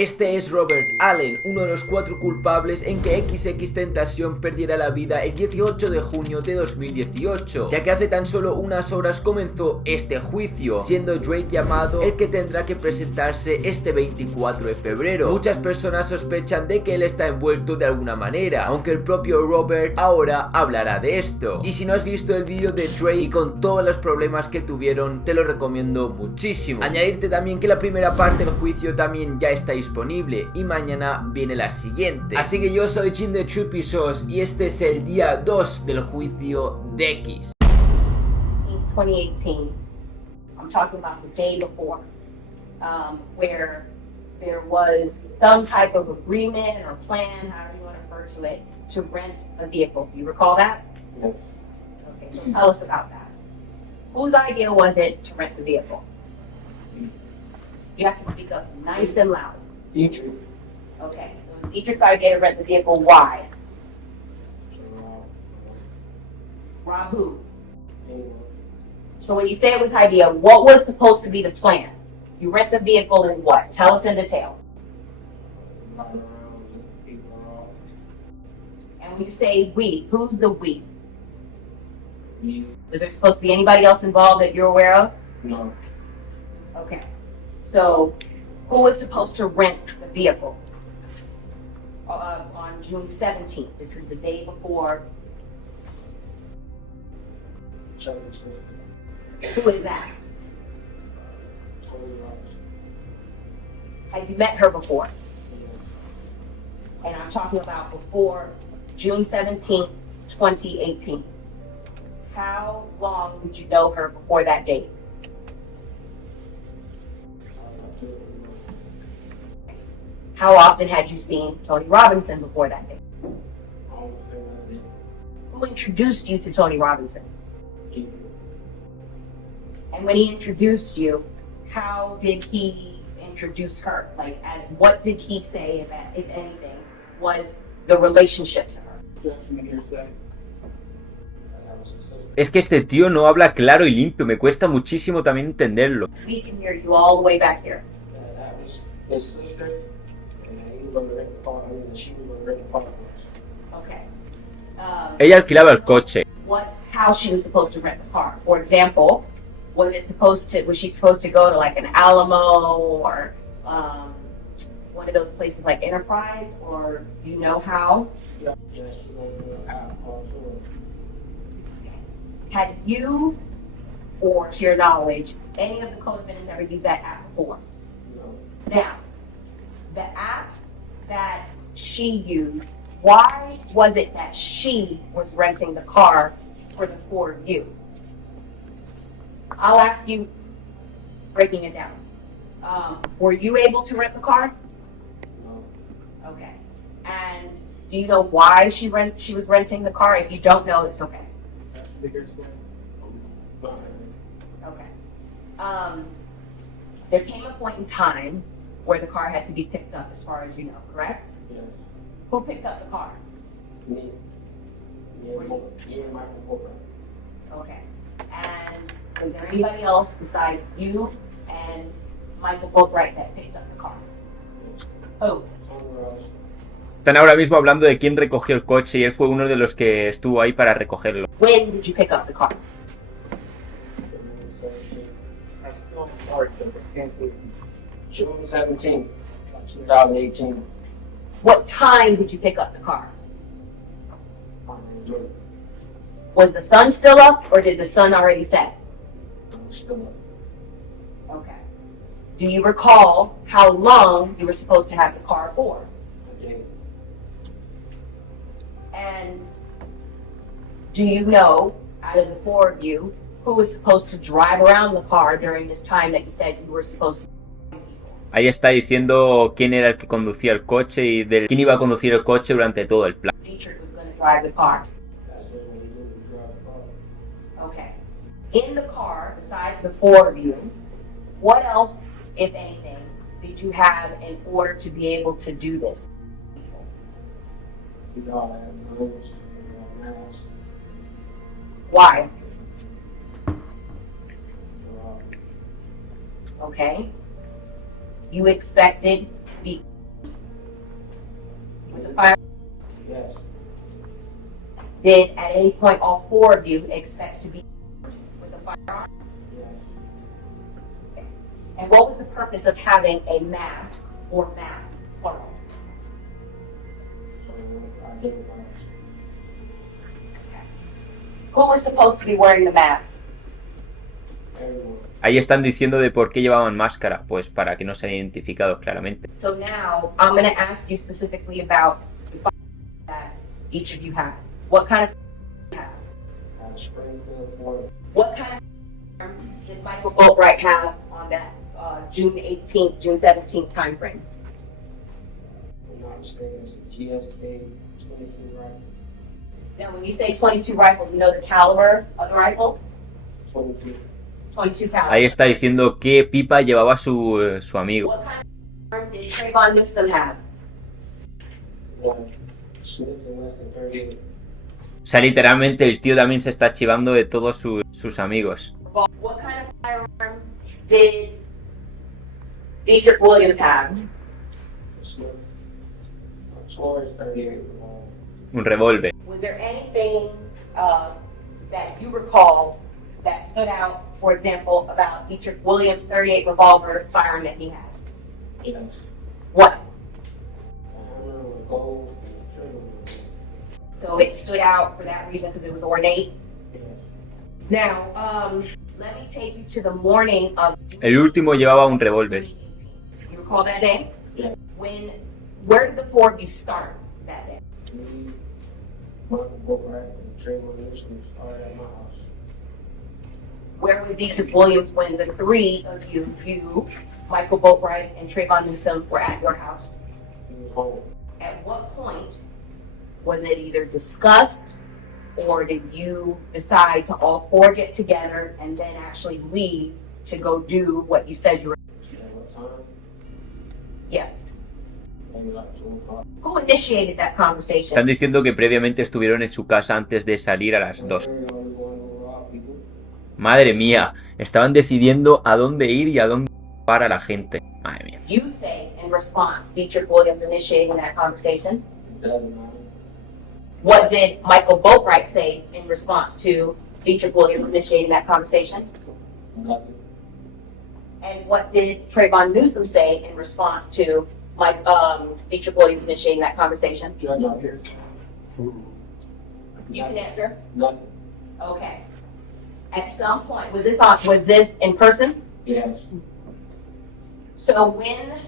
Este es Robert Allen, uno de los 4 culpables en que XXXTentacion perdiera la vida el 18 de junio de 2018, ya que hace tan solo unas horas comenzó este juicio, siendo Drake llamado el que tendrá que presentarse este 24 de febrero. Muchas personas sospechan de que él está envuelto de alguna manera, aunque el propio Robert ahora hablará de esto. Y si no has visto el vídeo de Drake y con todos los problemas que tuvieron, te lo recomiendo muchísimo. Añadirte también que la primera parte del juicio también ya está disponible y mañana viene la siguiente. Así que yo soy Jim de Trippy Sauce y este es el día 2 del juicio de X. 2018, I'm talking about the day before, where there was some type of agreement or plan, however you want to refer to it, to rent a vehicle. You recall that? No. Okay, so tell us about that. Whose idea was it to rent the vehicle? You have to speak up nice and loud. Dietrich. Okay, so it was Dietrich's idea to rent the vehicle. Why? Rob who? So when you say it was idea, what was supposed to be the plan? You rent the vehicle and what? Tell us in detail. And when you say we, who's the we? Me. Was there supposed to be anybody else involved that you're aware of? No. Okay. So who was supposed to rent the vehicle? On June 17th. This is the day before. Who is that? Have you met her before? And I'm talking about before June 17th, 2018. How long did you know her before that date? How often had you seen Tony Robinson before that date? Who introduced you to Tony Robinson? And when he introduced you, how did he introduce her? Like, as what did he say, if anything, was the relationship to her? Es que este tío no habla claro y limpio, me cuesta muchísimo también entenderlo. We can hear you all the way back here. Okay. Ella alquilaba el coche. How she was supposed to rent the car. For example, was she supposed to go to like an Alamo or one of those places like Enterprise, or do you know how? Had you, or to your knowledge, any of the co-defendants ever used that app before? Now, the app that she used, why was it that she was renting the car for the four of you? I'll ask you, breaking it down. Were you able to rent the car? No. Okay. And do you know why she was renting the car? If you don't know, it's okay. Okay. There came a point in time where the car had to be picked up, as far as you know, correct? Yes. Who picked up the car? Me. Me and Michael Booker. Okay. And was there anybody else besides you and Michael Boatwright that picked up the car? Who? Están ahora mismo hablando de quién recogió el coche y él fue uno de los que estuvo ahí para recogerlo. When did you pick up the car? June 17, 2018. What time did you pick up the car? Was the sun still up, or did the sun already set? Still up. Okay. Do you recall how long you were supposed to have the car for? I did. And do you know, out of the four of you, who was supposed to drive around the car during this time that you said you were supposed to? Ahí está diciendo quién era el que conducía el coche y quién iba a conducir el coche durante todo el plan. Dietrich was going to drive the car. That's when he didn't drive the car. Okay. In the car, besides the four of you, what else, if anything, did you have in order to be able to do this? You know, I had nerves, mask. Why? Okay. You expected the fire? Yes. Did at any point all four of you expect to be with a firearm? Yes. And what was the purpose of having a mask or masks, plural? So identify. Who was supposed to be wearing the mask? Everyone. Ahí están diciendo de por qué llevaban máscara, pues para que no sean identificados claramente. So now I'm going to ask you specifically about the firearm that each of you have. What kind of firearm do you have? Springfield, Florida. What kind of firearm did Michael Boatwright have on that June 18th, June 17th time frame? If I'm not mistaken, it's a GSK 22 rifle. Now, when you say 22 rifle, you know the caliber of the rifle? 22. 22 caliber. Ahí está diciendo qué pipa llevaba su amigo. What kind of firearm did Trayvon Newsom have? One Smith and Wesson 38. O sea, literalmente el tío también se está chivando de todos sus amigos. What kind of firearm did Dietrich Williams have? Smith. Taurus 38. Un revólver. Was there anything that you recall that stood out, for example, about Dietrich Williams' 38 revolver firearm that he had? Yes. What? A hammer with gold and a trigger with gold. So it stood out for that reason because it was ornate. Yes. Now, let me take you to the morning of El último llevaba un revólver. 2018. You recall that day? Yes. Where did the four of you start that day? Me, Michael Boatwright, and Trayvon Newsom started at my house. Where was Dietrich Williams when the three of you, Michael Boatwright, and Trayvon Newsom were at your house? He was home. At what point was it either discussed or did you decide to all four get together and then actually leave to go do what you said you were? At what time? Yes. Maybe like 2 o'clock. Who initiated that Están conversation? diciendo que previamente estuvieron en su casa antes de salir a las 2. Area only going to rob people. Madre mía, estaban decidiendo a dónde ir y a dónde para la gente. Madre mía. You say in response, Dietrich Williams initiating that conversation. It doesn't matter. What did Michael Boatwright say in response to Dietrich Williams initiating that conversation? Nothing. And what did Trayvon Newsom say in response to Dietrich Williams initiating that conversation? Judge out here. You can answer. Nothing. Okay. At some point, was this in person? Yes. So when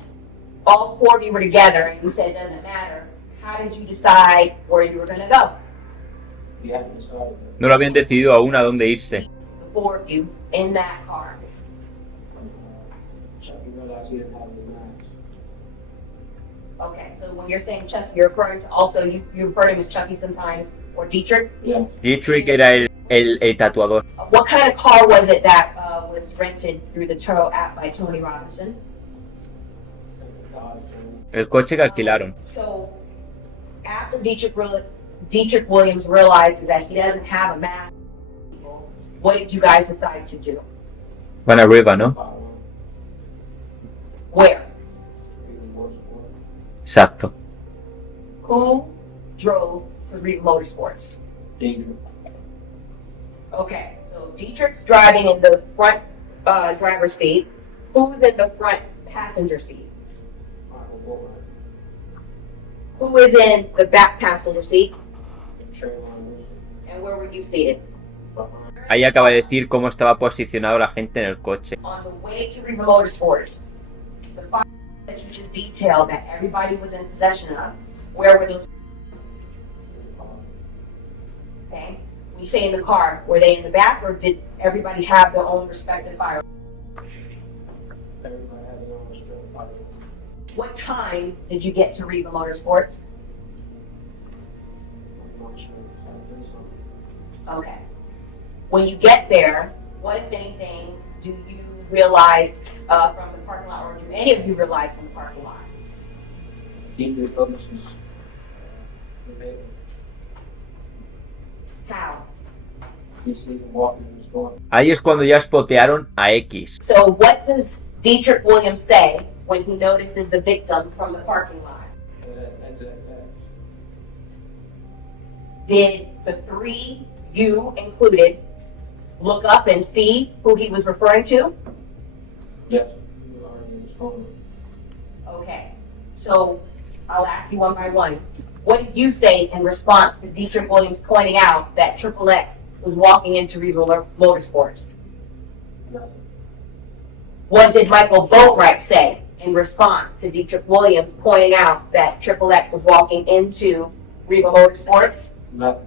all four of you were together and you said it doesn't matter, how did you decide where you were going to go? We haven't decided that. No lo habían decidido aún a dónde irse. The four of you in that car. Chucky realized he didn't have any mask. Okay, so when you're saying Chucky, you're referring to also, you refer to him as Chucky sometimes, or Dietrich. Yeah. Dietrich era el tatuador. What kind of car was it that was rented through the Turo app by Tony Robinson? El coche que alquilaron. So after Dietrich Williams realizes that he doesn't have a mask, what did you guys decide to do? Van arriba, ¿no? Where? Exacto. Who drove to Reed Motorsports? Dangerous. Okay, so Dietrich's driving in the front driver's seat. Who's in the front passenger seat? Michael Boatwright. Who is in the back passenger seat? And Trayvon Newsom. And where were you seated? Behind. Ahí acaba de decir cómo estaba posicionado la gente en el coche. On the way to Reed Motorsports, the fire that you just detailed that everybody was in possession of, where were those? Okay, when you say in the car, were they in the back or did everybody have their own respective firearms? Everybody has their own restricted body. What time did you get to Reed Motorsports? I'm not sure. I think so. Okay. When you get there, what, if anything, do you realize from the parking lot, or do any of you realize from the parking lot? Dangerous notices. Maybe. How? You see him walking in the store. Ahí es cuando ya spotearon a X. So what does Dietrich Williams say when he notices the victim from the parking lot? And that's exact facts. did the three, you included, look up and see who he was referring to? Yes, we were already in his phone. Okay, so I'll ask you one by one. What did you say in response to Dietrich Williams pointing out that Triple X was walking into Regal Motorsports? Nothing. What did Michael Boatwright say in response to Dietrich Williams pointing out that Triple X was walking into Regal Motorsports? Nothing.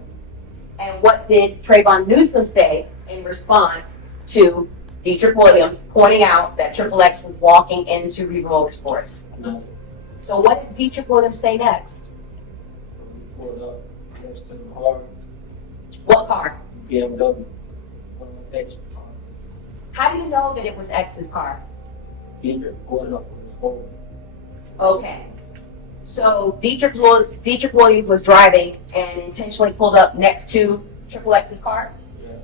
And what did Trayvon Newsom say in response to Dietrich Williams pointing out that Triple X was walking into Regal Motorsports? Nothing. So what did Dietrich Williams say next? We pulled up next to the car, What car? BMW. X car. How do you know that it was X's car? Dietrich pulled up on his phone. Okay. So Dietrich Williams was driving and intentionally pulled up next to Triple X's car? Yes.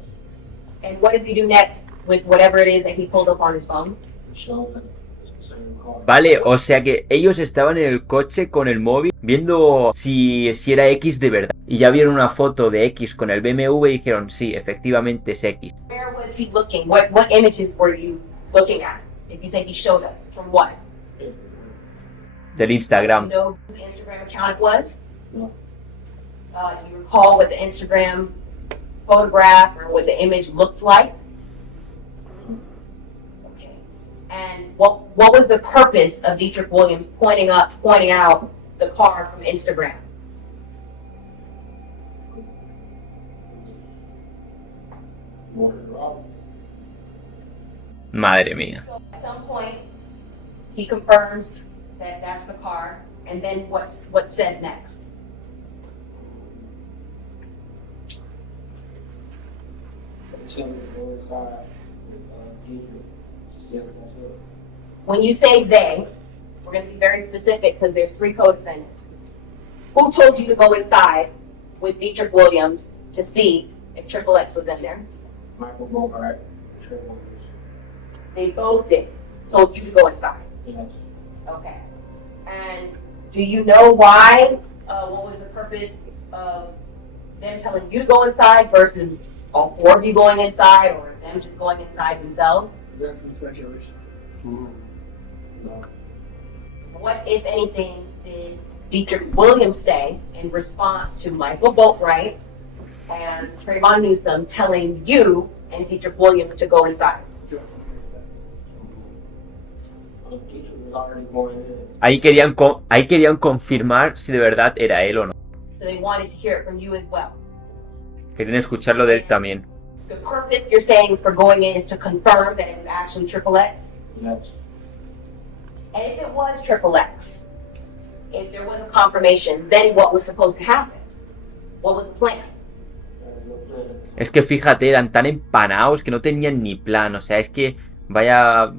And what does he do next with whatever it is that he pulled up on his phone? We showed that it's the same car. Vale, o sea que ellos estaban en el coche con el móvil viendo si era X de verdad. Y ya vieron una foto de X con el BMW y dijeron, sí, efectivamente es X. Where was he looking? What images were you looking at? If you say he showed us, from what? Del Do you Instagram. know whose Instagram account it was? No. Do you recall what the Instagram photograph or what the image looked like? Okay. And what was the purpose of Dietrich Williams pointing out the car from Instagram? More than wrong. Madre mía. So at some point, he confirms that that's the car, and then what's said next? They said we could go inside with Dietrich to see if that's it. When you say they, we're going to be very specific because there's three co-defendants. Who told you to go inside with Dietrich Williams to see if Triple X was in there? Michael Bogart, Trey Williams. They both did. Told you to go inside. Yes. Okay. And do you know why? What was the purpose of them telling you to go inside versus all four of you going inside, or them just going inside themselves? That's speculation. No. What, if anything, did Dietrich Williams say in response to Michael Boatwright and Trayvon Newsom telling you and Dietrich Williams to go inside? Dietrich was already going in. Ahí querían confirmar si de verdad era él o no. So they wanted to hear it from you as well. Querían escucharlo de él también. The purpose you're saying for going in is to confirm that it was actually Triple X? Yes. And if it was Triple X, if there was a confirmation, then what was supposed to happen? What was the plan? That was no plan. Es que fíjate, eran tan empanados que no tenían ni plan. O sea, es que vaya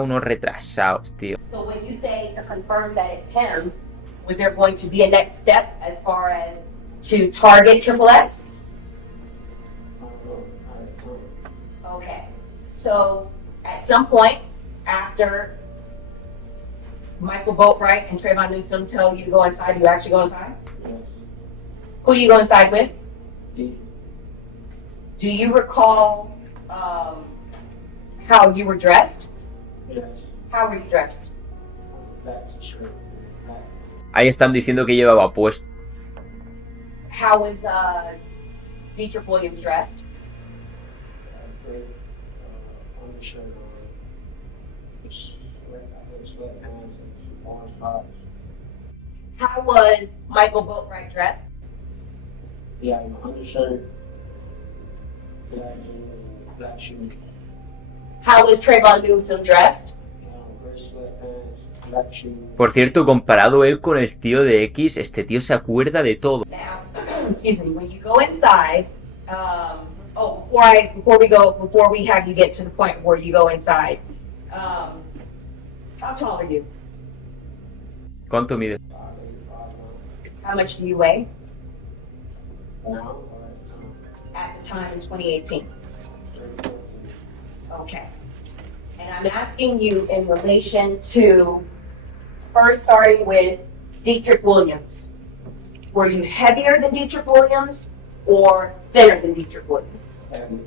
unos retrasados, tío. So when you say to confirm that it's him, was there going to be a next step as far as to target Triple X? I don't know. I don't know. Okay. So at some point after Michael Boatwright and Trayvon Newsom tell you to go inside, you actually go inside? Yes. Who do you go inside with? Dietrich. Do you recall how you were dressed? Yes. How were you dressed? Back to shirt. Back. Ahí están diciendo que llevaba puesto. How was Dietrich Williams dressed? Great. Undershirt on. Sweatpants and orange tops. How was Michael Boatwright dressed? Yeah, an undershirt. Black jeans and black shoes. How was Trayvon Newsom dressed? Gray sweatpants, black shoes. Por cierto, comparado él con el tío de X, este tío se acuerda de todo. Now, excuse me, when you go inside, before we have you get to the point where you go inside, how tall are you? ¿Cuánto mide? 5'8", 5'9". How much do you weigh Now, at the time in 2018? 34. Okay. And I'm asking you in relation to first starting with Dietrich Williams. Were you heavier than Dietrich Williams or thinner than Dietrich Williams? Heavy.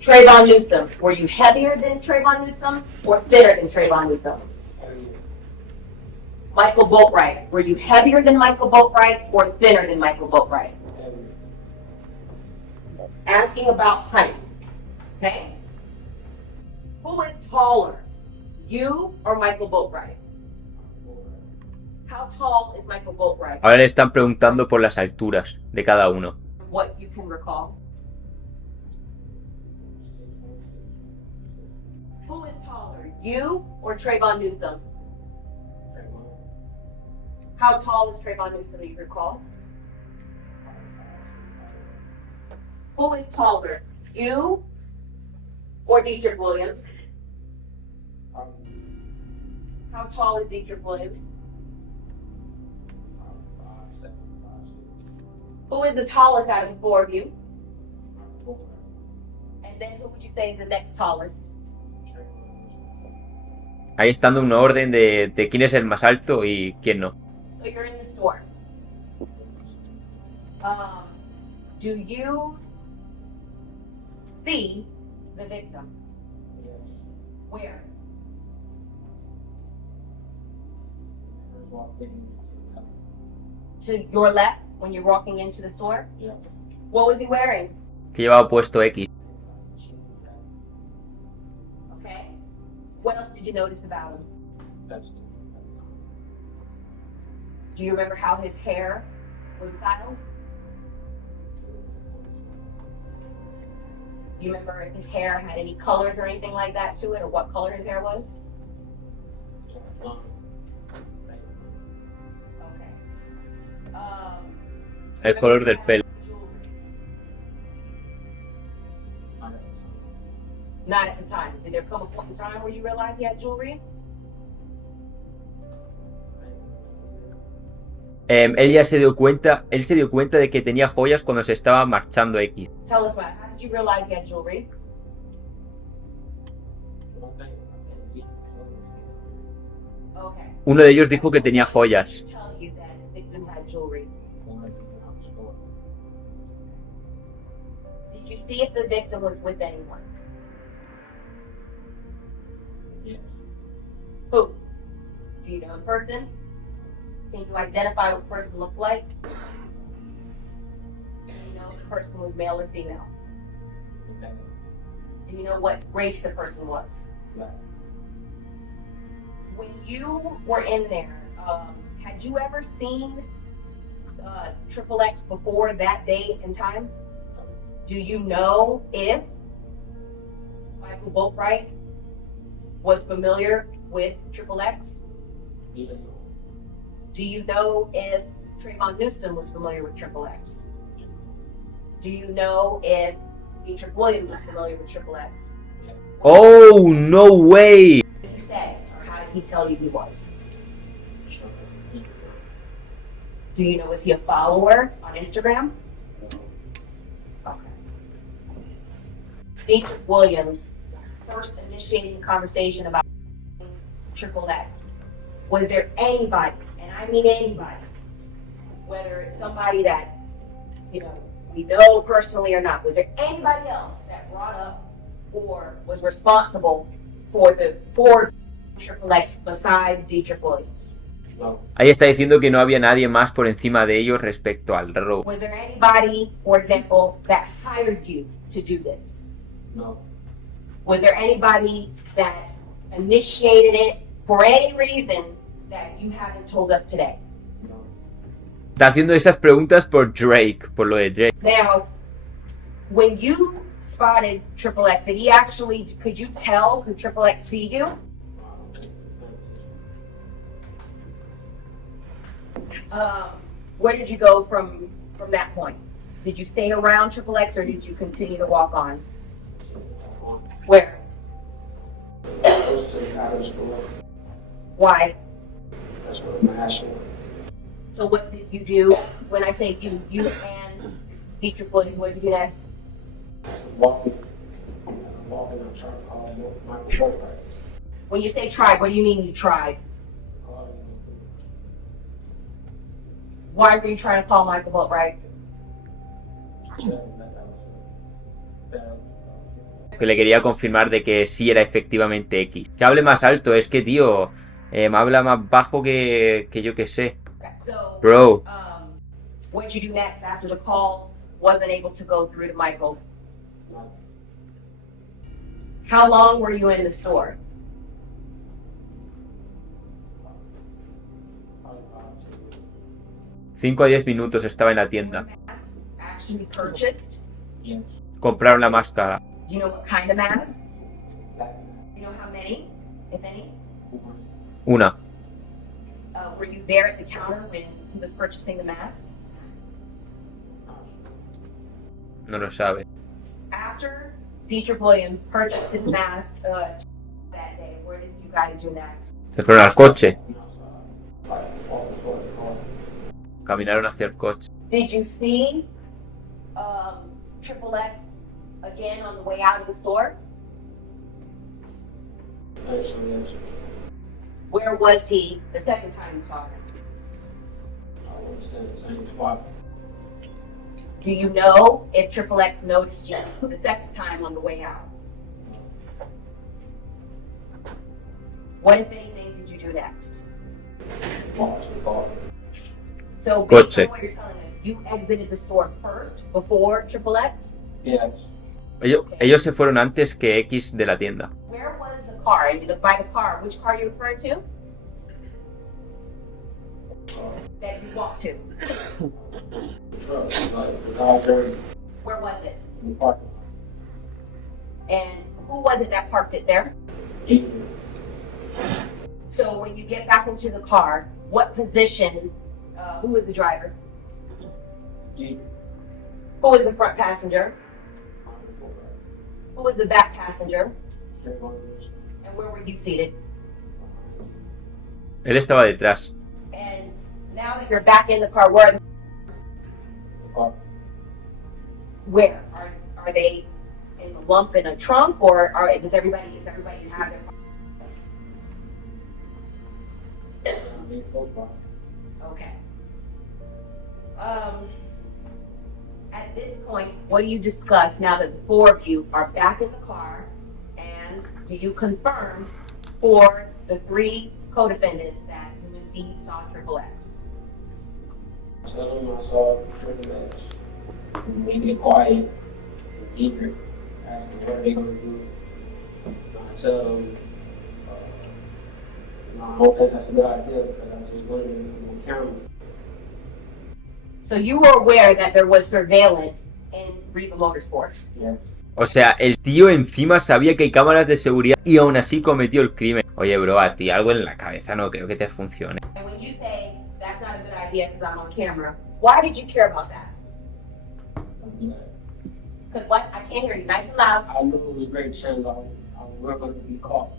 Trayvon Newsom, were you heavier than Trayvon Newsom or thinner than Trayvon Newsom? Heavy. Michael Boatwright, were you heavier than Michael Boatwright or thinner than Michael Boatwright? Heavy. Asking about height, okay? Who is taller, you or Michael Boatwright? How tall is Michael Boatwright? Ahora le están preguntando por las alturas de cada uno. What you can recall. Who is taller, you or Trayvon Newsom? How tall is Trayvon Newsom, do you recall? Who is taller, you or Dietrich Williams? How tall is Dietrich Williams? Who is the tallest out of the four of you? And then who would you say is the next tallest? Ahí están dando un orden de quién es el más alto y quién no. So you're in the store. Do you see the victim? Yes. Where? First walked in. To your left when you're walking into the store? Yeah. What was he wearing? Que llevaba puesto X. Okay. What else did you notice about him? That's it. Do you remember how his hair was styled? Do you remember if his hair had any colors or anything like that to it, or what color his hair was? Okay. El color del pelo. Not at the time. Did there come a point in time where you realized he had jewelry? Él se dio cuenta de que tenía joyas cuando se estaba marchando X. Tell us about it. How did you realize he had jewelry? Okay. Uno de ellos dijo que tenía joyas. Tell you that the victim had jewelry. Did you see if the victim was with anyone? Yes. Who? Do you know the person? Can you identify what the person looked like? Do you know if the person was male or female? Okay. Do you know what race the person was? Black. When you were in there, had you ever seen Triple X before that date and time? Do you know if Michael Boatwright was familiar with Triple X? Neither. Do you know if Trayvon Newsom was familiar with Triple X? Do you know if Dietrich Williams was familiar with Triple X? Oh, no way. What did he say, or how did he tell you he was? Do you know, was he a follower on Instagram? Okay. Dietrich Williams first initiating the conversation about Triple X. Was there anybody, and I mean anybody, whether it's somebody that, you know, we know personally or not, was there anybody else that brought up or was responsible for Triple X besides Dietrich Williams? No. Ahí está diciendo que no había nadie más por encima de ellos respecto al robo. Was there anybody, for example, that hired you to do this? No. Was there anybody that initiated it for any reason that you haven't told us today? No. Está haciendo esas preguntas por Drake, por lo de Drake. Now, when you spotted Triple X, did he actually, could you tell who Triple X feed you? Where did you go from that point? Did you stay around Triple X or did you continue to walk on? Where? Out of school. Why? That's what my high school. So what did you do? When I say you and Dietrich Williams, what did you do next? Walking. Walking, I'm trying to call Michael Boatwright. When you say tried, what do you mean you tried? Why were you trying to call Michael Boatwright? Que le quería confirmar de que sí era efectivamente X. Que hable más alto, es que, tío, me habla más bajo que yo que sé. So, Bro. what did you do next after the call wasn't able to go through to Michael? How long were you in the store? Cinco a 10 minutos estaba en la tienda. Actually purchased? Compraron la máscara. Do you know what kind of mask? Do you know how many, if any? Una. Were you there at the counter when he was purchasing the mask? No lo sabe. After Dietrich Williams purchased his mask that day, where did you guys do next? Se fueron al coche. Caminaron hacia el coche. Did you see Triple X again on the way out of the store? Where was he the second time you saw him? Do you know if Triple X noticed you the second time on the way out? What, if anything, did you do next? So, based on what you're telling us, you exited the store first before Triple X? Yes. Ellos se fueron antes que X de la tienda. Where was the car? And by the car, which car are you referring to? That you walked to. Where was it? And who was it that parked it there? So when you get back into the car, what position, who was the driver? Who was the front passenger? Who was the back passenger? And where were you seated? Él estaba detrás. And now that you're back in the car, where are they in a lump in a trunk, or does everybody have their car? Okay. At this point, what do you discuss now that the four of you are back in the car, and do you confirm for the three co-defendants that you indeed saw Triple X? I saw Triple X. We get quiet. Dietrich asked me what are they going to do. I tell them, I don't think that's a good idea because I just wanted to on camera. So you were aware that there was surveillance in Riva Motorsports? Yeah. O sea, el tío encima sabía que hay cámaras de seguridad y aún así cometió el crimen. Oye, bro, a ti algo en la cabeza no creo que te funcione. And when you say that's not a good idea because I'm on camera, why did you care about that? Because what? I can't hear you. Nice and loud. I knew it was a great chance I was going to be caught.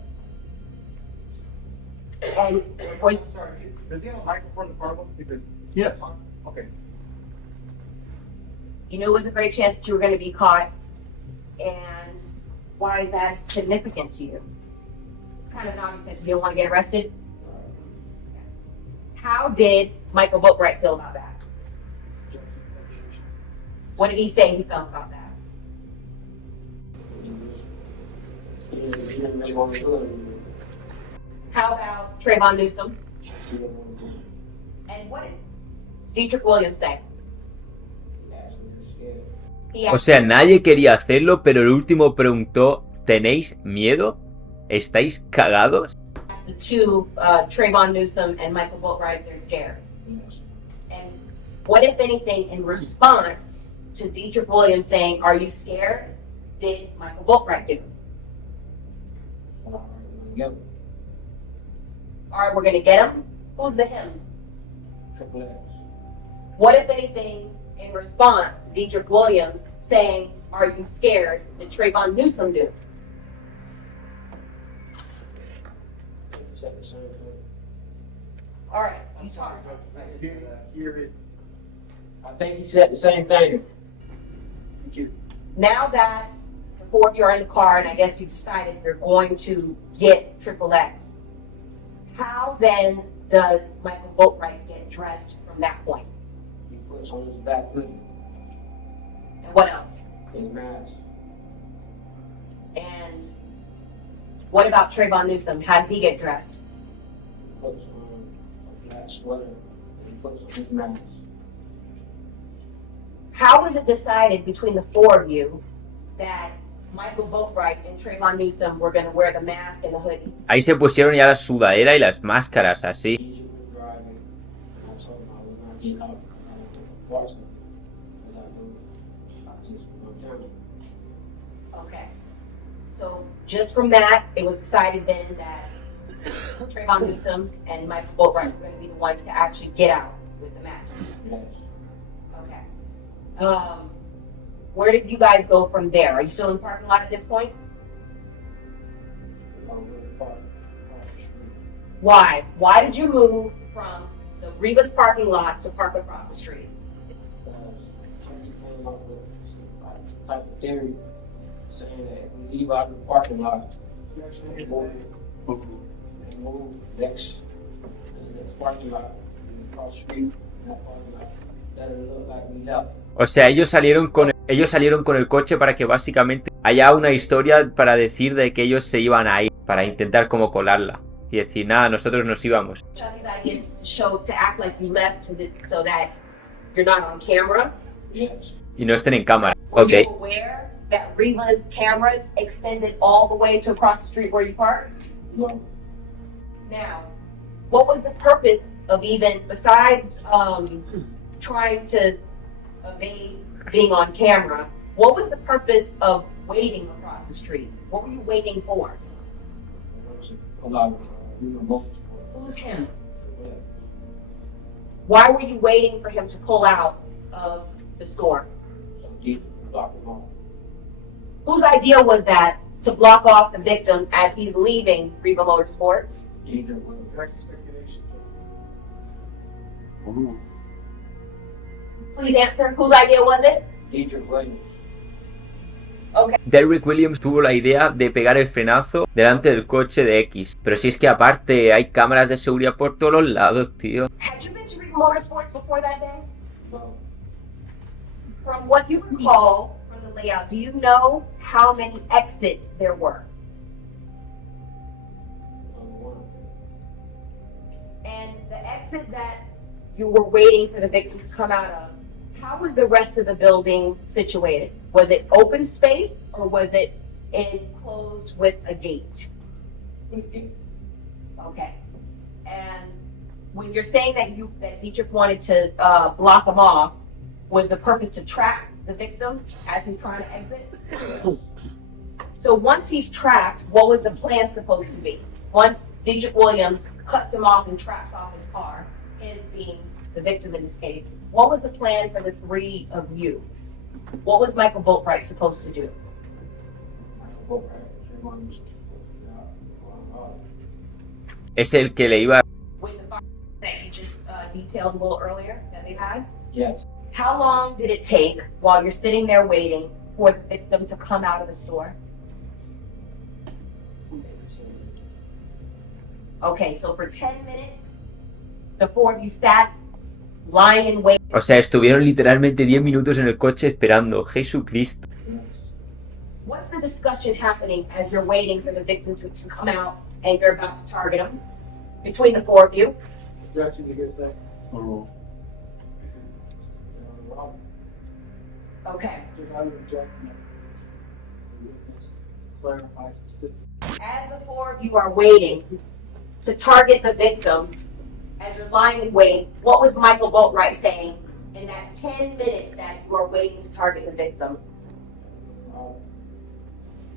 And when, Sorry, does he have a microphone in the front of him? Because, yes. Okay. you knew it was a great chance that you were going to be caught, and why is that significant to you? It's kind of obvious that you don't want to get arrested. How did Michael Boatwright feel about that? What did he say he felt about that? He didn't really want to do it. How about Trayvon Newsom? He didn't want to do it. And what did Dietrich Williams say? He asked me to scared. He O asked sea, nadie quería hacerlo, pero el último preguntó, ¿tenéis miedo? ¿Estáis cagados? the two, Trayvon Newsom and Michael Boatwright, they're scared. Yes. And what, if anything, in response to Dietrich Williams saying, "Are you scared?" did Michael Boatwright do? Yep. All right, we're going to get him. Who's the him? Triple X. What, if anything, in response to Dietrich Williams saying, "Are you scared?" did Trayvon Newsom do? Said the same thing. All right, you talk. I think he said the same thing. Thank you. Now that the four of you are in the car, and I guess you decided you're going to get Triple X, how then does Michael Boatwright get dressed from that point? puts on his back hoodie, And what else? his mask. And what about Trayvon Newsom? How does he get dressed? He puts on a black sweater, and he puts on his mask. How was it decided between the four of you that Michael Boatwright and Trayvon Newsom were going to wear the mask and the hoodie? Ahí se pusieron ya la sudadera y las máscaras así. Egypt was driving, and I told him I was not getting out because I was in Boston. Because I knew I was just from town. Okay. So just from that, it was decided then that Trayvon Newsom and Michael Boatwright were going to be the ones to actually get out with the mask. Yes. Okay. Where did you guys go from there? Are you still in the parking lot at this point? Why? Why did you move from the Rebus parking lot to park across the street? Chucky came up with some type of theory saying that if we leave out the parking lot and move next parking lot and across the street, that parking lot, that it look like we left. O sea, ellos salieron con el coche para que básicamente haya una historia para decir de que ellos se iban a ir, para intentar como colarla y decir, nada, nosotros nos íbamos. Chucky's idea is to act like you left so that you're not on camera. Yes. Y no estén en cámara. Were Ok. you aware that Reba's cameras extended all the way to across the street where you parked? No. Now, what was the purpose of even, besides trying to evade being on camera, what was the purpose of waiting across the street? What were you waiting for? There was a lot of motorsport. Who's him? Yeah. Why were you waiting for him to pull out of the store? So deep, block them off. Whose idea was that to block off the victim as he's leaving Reba Motorsports? Either way. Please answer. Whose idea was it? Dietrich Williams. Derrick Williams tuvo la idea de pegar el frenazo delante del coche de X. Pero si es que aparte hay cámaras de seguridad por todos los lados, tío. Had you been to Reba Motorsports before that day? No. From what you recall from the layout, do you know how many exits there were? One. And the exit that you were waiting for the victim to come out of, how was the rest of the building situated? Was it open space or was it enclosed with a gate? Okay. And when you're saying that Dietrich wanted to block them off, was the purpose to track the victim as he's trying to exit? So once he's tracked, what was the plan supposed to be? Once Dietrich Williams cuts him off and tracks off his car, his being the victim in this case, what was the plan for the three of you? What was Michael Boatwright supposed to do? Es el que le iba... With the fire that you just detailed a little earlier that they had? Yes. How long did it take while you're sitting there waiting for the victim to come out of the store? Okay, so for 10 minutes, the four of you sat lying in wait. O sea, estuvieron literalmente 10 minutos en el coche esperando. Jesucristo. What's the discussion happening as you're waiting for the victim to come out and you're about to target him between the four of you? Objection against that. Okay. I would object. The witness clarifies specific. As the four of you are waiting to target the victim, as you're lying in wait, what was Michael Boatwright saying in that 10 minutes that you are waiting to target the victim?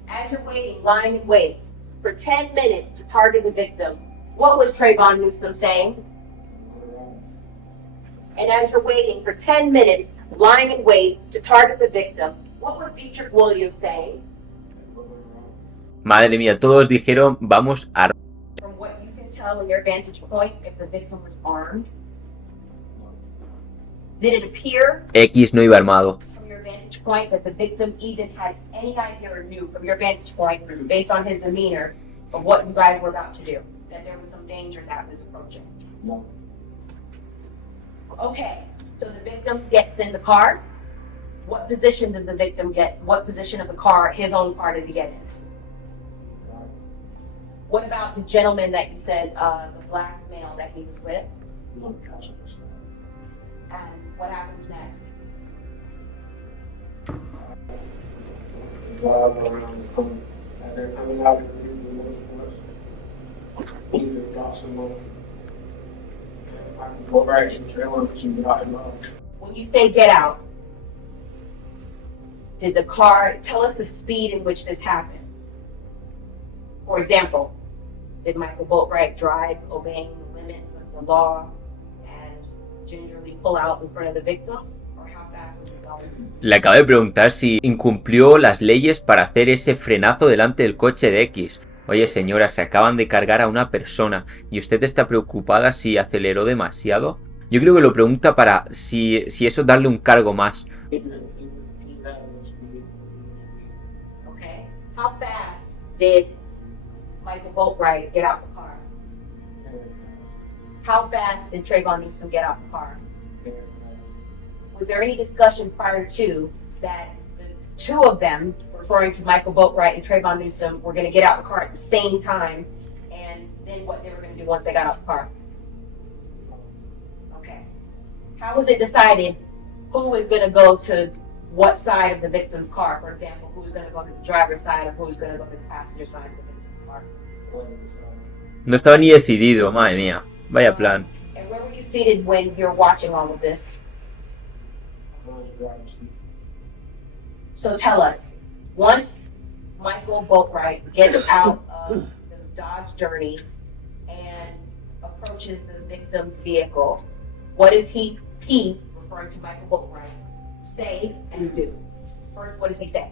As you're waiting, lying in wait, for 10 minutes to target the victim, what was Trayvon Newsom saying? And as you're waiting for 10 minutes, lying in wait to target the victim, what was Dietrich Williams saying? Madre mía, todos dijeron, vamos a... From what you can tell in your vantage point, if the victim was armed, did it appear X no iba armado. from your vantage point that the victim even had any idea or knew from your vantage point, based on his demeanor, of what you guys were about to do? That there was some danger that was approaching? No. Okay, So the victim gets in the car. What position does the victim get? What position of the car, his own car, does he get in? What about the gentleman that you said, the black male that he was with? On the passenger side. And what happens next? Drive around the corner. As they're coming out of the force, either drop someone. I can go right in the trailer and get out and run. When you say get out, did the car, tell us the speed in which this happened. For example, did Michael Boatwright drive obeying the limits of the law and gingerly pull out in front of the victim? Or how fast was he going? Le acabo de preguntar si incumplió las leyes para hacer ese frenazo delante del coche de X. Oye señora, se acaban de cargar a una persona y usted está preocupada si aceleró demasiado. Yo creo que lo pregunta para si eso darle un cargo más. Okay. How fast did Michael Boatwright get out the car? How fast did Trayvon Newsom get out the car? Was there any discussion prior to that the two of them, referring to Michael Boatwright and Trayvon Newsom, were going to get out the car at the same time, and then what they were going to do once they got out the car? Okay. How was it decided who was going to go to what side of the victim's car? For example, who's going to go to the driver's side or who's going to go to the passenger side of the victim's car? No estaba ni decidido, madre mía. Vaya plan. And where were you seated when you're watching all of this? So tell us, once Michael Boatwright gets out of the Dodge Journey and approaches the victim's vehicle, what does he, referring to Michael Boatwright, say and do? First, what does he say?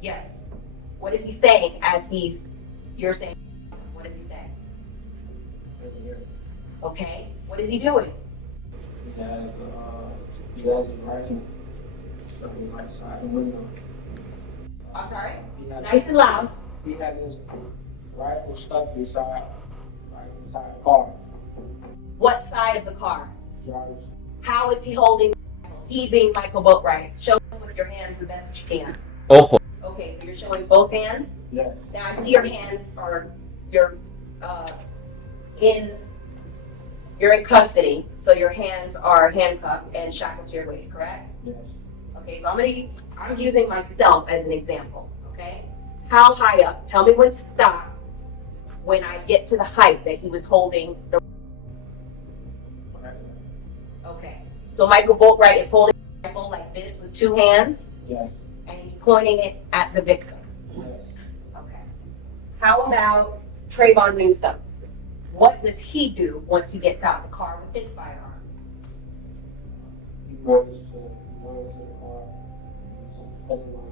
Yes. What is he saying as you're saying, what does he say? Okay. What is he doing? He has his right side window. I'm sorry? He had- Nice and loud. He had his rifle stuck inside the car. What side of the car? Driver's. How is he holding? He being Michael Boatwright. Show him with your hands the best you can. Ojo. Okay, so you're showing both hands. Yes. Now I see your hands you're in custody, so your hands are handcuffed and shackled to your waist, correct? Yes. Okay, so I'm using myself as an example, okay? How high up? Tell me when to stop when I get to the height that he was holding the. Okay, so Michael Boatwright is holding the rifle like this with two hands, Yes. and he's pointing it at the victim. Yes. Okay. How about Trayvon Newsom? What does he do once he gets out of the car with his firearm? He runs to the car. Holding on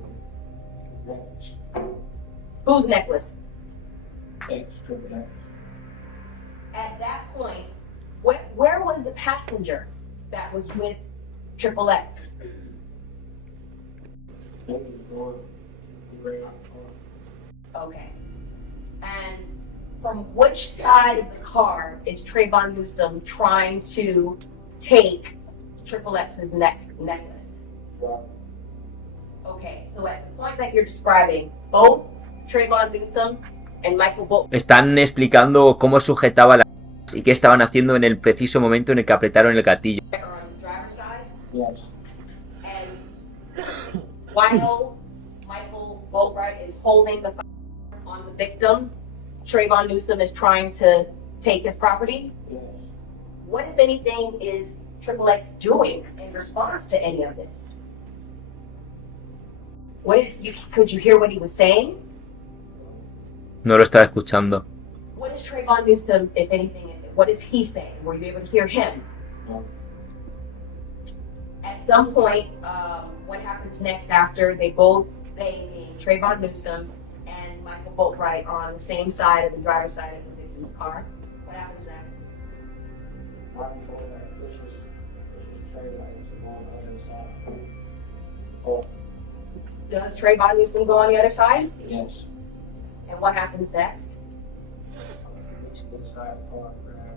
to his necklace. Whose necklace? Extra necklace. At that point, where was the passenger that was with Triple X? He was going. He ran out the car. Okay. And from which side of the car is Trayvon Newsom trying to take Triple X's necklace? Drive. Okay, so at the point that you're describing, both Trayvon Newsom and Michael Boatwright Están explicando cómo sujetaba las y qué estaban haciendo en el preciso momento en el que apretaron el gatillo. are on the driver's side, Yes. and while Michael Boatwright is holding the firearm on the victim, Trayvon Newsom is trying to take his property. Yes. What, if anything, is Triple X doing in response to any of this? Could you hear what he was saying? No lo estaba escuchando. What is Trayvon Newsom, if anything, what is he saying? Were you able to hear him? No. At some point, what happens next after they Trayvon Newsom and Michael Boatwright are on the same side of the driver's side of the victim's car? What happens next? Right before that, pushes trailer on the other side. Oh, Does Trayvon Newsom go on the other side? yes. And what happens next? Reach inside the car, grab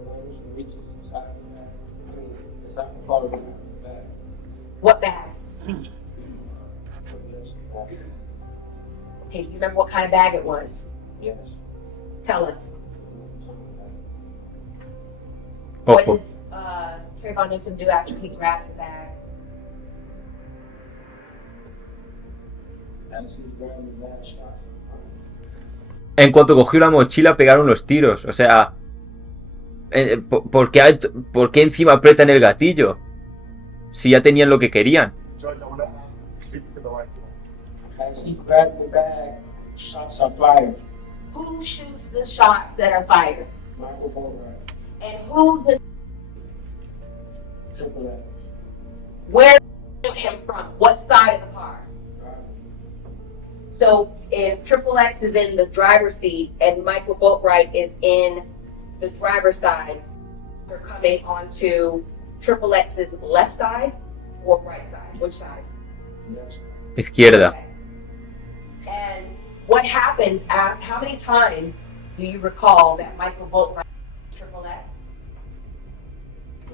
limbs, the reaches inside of the bag. I mean, inside the part of the bag. What bag? Yes. Okay, do you remember what kind of bag it was? Yes. Tell us. What Ojo. does Trayvon Newsom do after he grabs the bag? As he's grabbing the bag, shot. En cuanto cogió la mochila pegaron los tiros. O sea, ¿por qué encima apretan el gatillo? Si ya tenían lo que querían. Judge, I want to speak to the right one. As he grabbed the bag, shots are fired. Who shoots the shots that are fired? Michael Boatwright, And who does Triple X. where shoot him from? What side of the car? So if Triple X is in the driver's seat and Michael Boatwright is in the driver's side, they're coming onto Triple X's left side or right side? Which side? Yes. Izquierda. Okay. And what happens how many times do you recall that Michael Boatwright Triple X?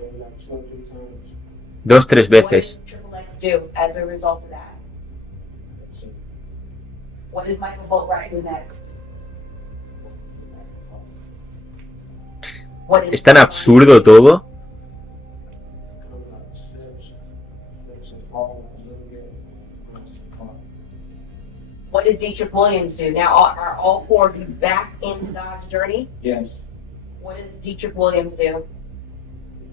Maybe like 2 or 3 times. 2-3 veces. What does Triple X do as a result of that? That's it. What does Michael Boatwright do next? What is Es tan absurdo todo. Coming up the steps, steps and fall a little bit. Runs to the car. What does Dietrich Williams do? Now, are all 4 of you back in the Dodge Journey? Yes. What does Dietrich Williams do?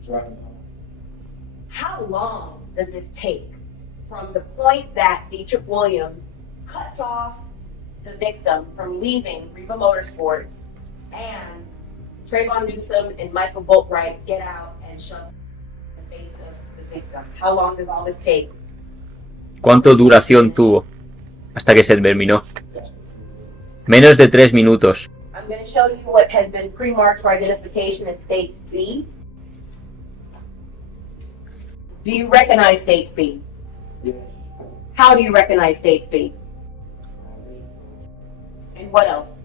Driving home. How long does this take from the point that Dietrich Williams cuts off the victim from leaving Riva Motorsports and Trayvon Newsom and Michael Boatwright get out and shove the face of the victim? How long does all this take? ¿Cuánto duración tuvo? Hasta que se terminó. Menos de 3 minutos. I'm going to show you what has been pre-marked for identification as States B. Do you recognize States B? Yes. How do you recognize States B? And what else?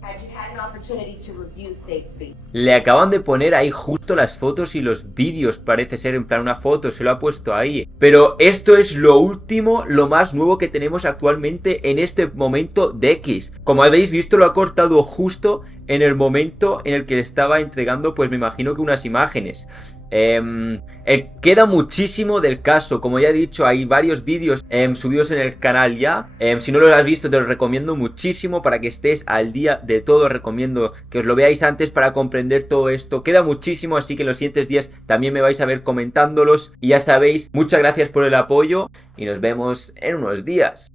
Have you had an opportunity to review States B? Le acaban de poner ahí justo las fotos y los vídeos, parece ser, en plan una foto, se lo ha puesto ahí. Pero esto es lo último, lo más nuevo que tenemos actualmente en este momento de X. Como habéis visto, lo ha cortado justo en el momento en el que le estaba entregando, pues me imagino que unas imágenes. Queda muchísimo del caso, como ya he dicho, hay varios vídeos subidos en el canal ya. Si no los has visto, te los recomiendo muchísimo para que estés al día de todo. Recomiendo que os lo veáis antes para comprender todo esto. Queda muchísimo, así que en los siguientes días también me vais a ver comentándolos. Y ya sabéis, muchas gracias por el apoyo y nos vemos en unos días.